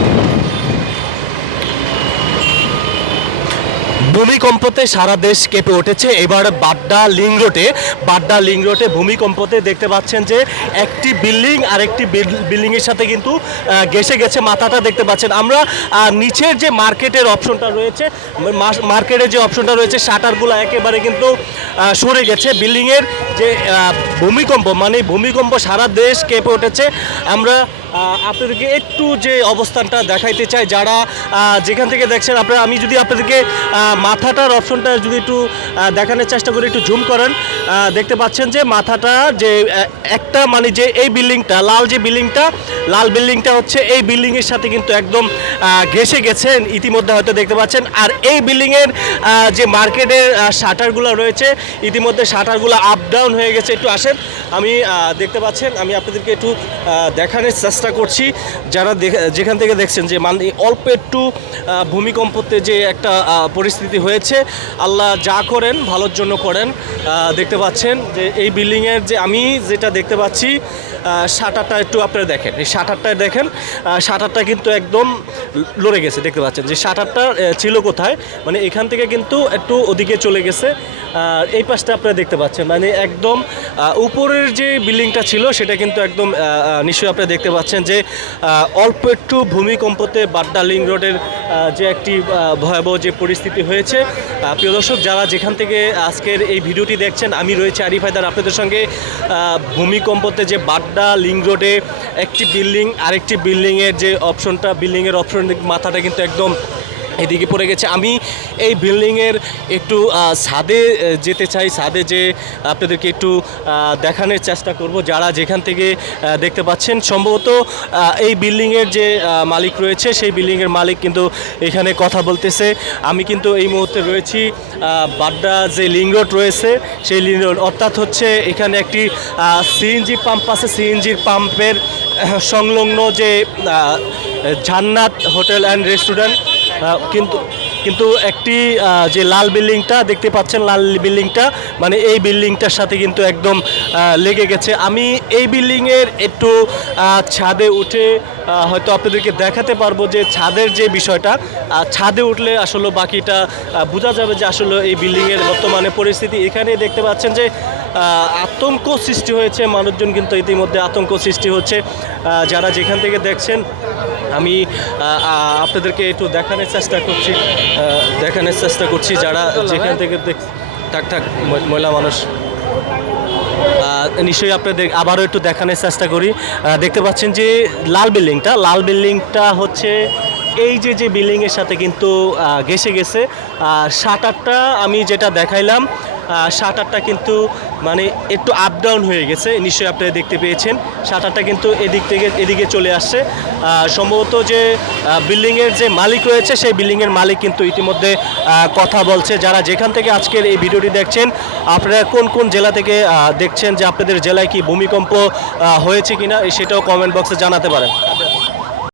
you. ভূমিকম্পতে সারা দেশ কেঁপে উঠেছে। এবার বাড্ডা লিং রোডে, বাড্ডা লিং রোডে ভূমিকম্পতে দেখতে পাচ্ছেন যে একটি বিল্ডিং আর একটি বিল্ডিং এর সাথে কিন্তু ঘেঁষে গেছে মাথাটা দেখতে পাচ্ছেন। আমরা নিচের যে মার্কেটের অপশনটা রয়েছে মার্কেটের যে অপশনটা রয়েছে, শাটারগুলো একেবারে কিন্তু সরে গেছে। বিল্ডিংয়ের যে ভূমিকম্প মানে ভূমিকম্প সারা দেশ কেঁপে উঠেছে। আমরা আপনাদেরকে একটু যে অবস্থানটা দেখাইতে চাই, যারা যেখান থেকে দেখছেন, আপনারা আমি যদি আপনাদেরকে মাথাটার অপশনটা যদি একটু দেখানোর চেষ্টা করি একটু জুম করেন দেখতে পাচ্ছেন যে মাথাটা যে একটা মানে যে এই বিল্ডিংটা, লাল যে বিল্ডিংটা লাল বিল্ডিংটা হচ্ছে এই বিল্ডিংয়ের সাথে কিন্তু একদম আহ, ঘেঁষে গেছে ইতিমধ্যে হয়তো দেখতে পাচ্ছেন। আর এই বিল্ডিংয়ের যে মার্কেটের শাটারগুলো রয়েছে ইতিমধ্যে শাটারগুলো আপ ডাউন হয়ে গেছে। একটু আসেন আমি দেখতে পাচ্ছেন আমি আপনাদেরকে একটু দেখানোর চেষ্টা করছি। যারা যেখান থেকে দেখছেন যে মানে অল্প একটু ভূমিকম্পতে যে একটা পরিস্থিতি হয়েছে আল্লাহ যা করেন ভালোর জন্য করেন। দেখতে পাচ্ছেন যে এই বিল্ডিংয়ের যে আমি যেটা দেখতে পাচ্ছি শাটারটা একটু আপনারা দেখেন। এই শাটারটা দেখেন শাটারটা কিন্তু একদম লড়ে গেছে, দেখতে পাচ্ছেন। যে শাটারটা ছিল কোথায় মানে এখান থেকে কিন্তু একটু ওদিকে চলে গেছে। এই পাশটা আপনারা দেখতে পাচ্ছেন মানে একদম উপরের যে বিল্ডিংটা ছিল, সেটা কিন্তু একদম নিশ্চয়ই আপনারা দেখতে পাচ্ছেন যে অল্প একটু ভূমিকম্পতে বাড্ডা লিং রোডের যে একটি ভয়াবহ যে পরিস্থিতি হয়েছে। প্রিয় দর্শক, যারা যেখান থেকে আজকের এই ভিডিওটি দেখছেন, আমি রয়েছে আরিফ হায়দার। আপনাদের সঙ্গে ভূমিকম্পতে যে বাড্ডা লিং রোডে একটি বিল্ডিং, আরেকটি বিল্ডিংয়ের যে অপশনটা, বিল্ডিংয়ের অপশন মাথাটা কিন্তু একদম এদিকে পড়ে গেছে। আমি এই বিল্ডিংয়ের একটু ছাদে যেতে চাই। ছাদে যে আপনাদেরকে একটু দেখানোর চেষ্টা করব। যারা যেখান থেকে দেখতে পাচ্ছেন সম্ভবত এই বিল্ডিংয়ের যে মালিক রয়েছে সেই বিল্ডিংয়ের মালিক কিন্তু এখানে কথা বলতেছে। আমি কিন্তু এই মুহূর্তে রয়েছি বাড্ডা যে লিং রোড রয়েছে সেই লিং রোড। অর্থাৎ হচ্ছে এখানে একটি সিএনজি পাম্প আছে। সিএনজির পাম্পের সংলগ্ন যে আহ, জান্নাত হোটেল অ্যান্ড রেস্টুরেন্ট কিন্তু কিন্তু একটি যে লাল বিল্ডিংটা দেখতে পাচ্ছেন, লাল বিল্ডিংটা মানে এই বিল্ডিংটার সাথে কিন্তু একদম লেগে গেছে। আমি এই বিল্ডিংয়ের একটু ছাদে উঠে হয়তো আপনাদেরকে দেখাতে পারব যে ছাদের যে বিষয়টা ছাদে উঠলে আসলে বাকিটা বোঝা যাবে যে আসলে এই বিল্ডিংয়ের বর্তমানে পরিস্থিতি। এখানে দেখতে পাচ্ছেন যে আতঙ্ক সৃষ্টি হয়েছে, মানুষজন কিন্তু ইতিমধ্যে আতঙ্ক সৃষ্টি হচ্ছে। যারা যেখান থেকে দেখছেন, আমি আপনাদেরকে একটু দেখানোর চেষ্টা করছি দেখানোর চেষ্টা করছি, যারা যেখান থেকে দেখ থাক থাক মহিলা মানুষ। নিশ্চয়ই আপনাদের আবারও একটু দেখানোর চেষ্টা করি। দেখতে পাচ্ছেন যে লাল বিল্ডিংটা লাল বিল্ডিংটা হচ্ছে এই যে যে বিল্ডিংয়ের সাথে কিন্তু ঘেসে গেছে। শাটারটা আমি যেটা দেখাইলাম শাটারটা কিন্তু মানে একটু আপ ডাউন হয়ে গেছে, নিশ্চয়ই আপনারা দেখতে পেয়েছেন। শাটারটা কিন্তু এদিক থেকে, এদিকে চলে আসছে। সম্ভবত যে বিল্ডিংয়ের যে মালিক রয়েছে, সেই বিল্ডিংয়ের মালিক কিন্তু ইতিমধ্যে কথা বলছে। যারা যেখান থেকে আজকের এই ভিডিওটি দেখছেন, আপনারা কোন কোন জেলা থেকে দেখছেন যে আপনাদের জেলায় কি ভূমিকম্প হয়েছে কিনা, সেটাও কমেন্ট বক্সে জানাতে পারেন।